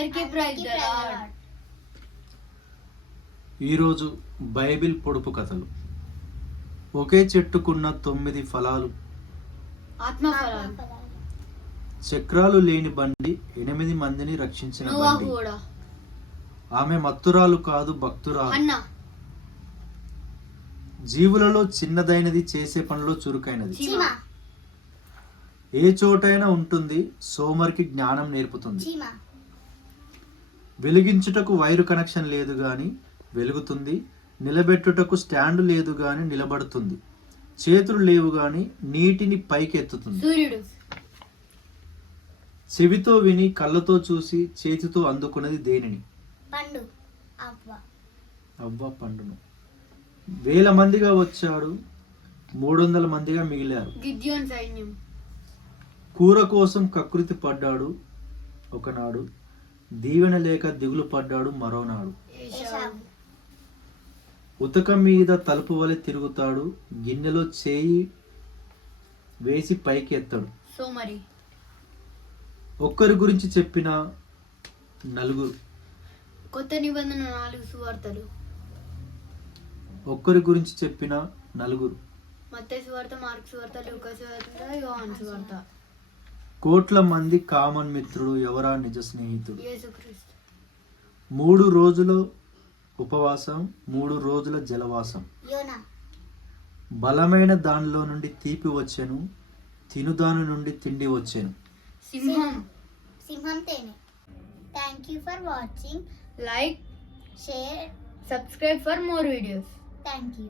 అందరికీ ప్రైజ్ ఈరోజు బైబిల్ పొడుపు కథలు. ఒకే చెట్టుకున్న తొమ్మిది ఫలాలు. ఆత్మ ఫలాలు. చక్రాలు లేని బండి ఎనిమిది మందిని రక్షించిన బండి. ఆమె మత్తురాలు కాదు భక్తురాలు. అన్న. జీవులలో చిన్నదైనది చేసే పనిలో చురుకైనది. ఏ చోటైనా ఉంటుంది సోమరికి జ్ఞానం నేర్పుతుంది. వెలిగించుటకు వైరు కనెక్షన్ లేదు గాని వెలుగుతుంది నిలబెట్టుటకు స్టాండ్ లేదు గాని నిలబడుతుంది. చేతులు లేవు గాని నీటిని పైకి ఎత్తుతుంది సూర్యుడు. చెవితో విని కళ్ళతో చూసి చేతితో అందుకున్నది దేనిని? అవ్వ. పండును. వేల మందిగా వచ్చాడు మూడు వందల మందిగా మిగిలారు. కూర కోసం కకృతి పడ్డాడు ఒకనాడు. దీవెన లేక దిగులు పడ్డాడు మరోనాడు ఉతక మీద తలుపు వలె తిరుగుతాడు గిన్నెలో చేయి వేసి పైకి ఎత్తాడు సోమరి. ఒక్కరి గురించి చెప్పిన నలుగురు. కొత్త నిబంధన నాలుగు సువార్తలు. ఒక్కరి గురించి చెప్పిన నలుగురు. మత్తయి సువార్త మార్క్ సువార్త లూకా సువార్త యోహాన్ సువార్త. కోట్ల మంది కామన్ మిత్రుడు ఎవరా నిజ స్నేహితుడు? యేసుక్రీస్తు. మూడు రోజుల ఉపవాసం మూడు రోజుల జలవాసం. యోనా. బలమైన దానిలో నుండి తీపి వచ్చెను తినుదాని నుండి తిండి వచ్చెను. సింహం. సింహం తేనె. Thank you for watching like share subscribe for more videos thank you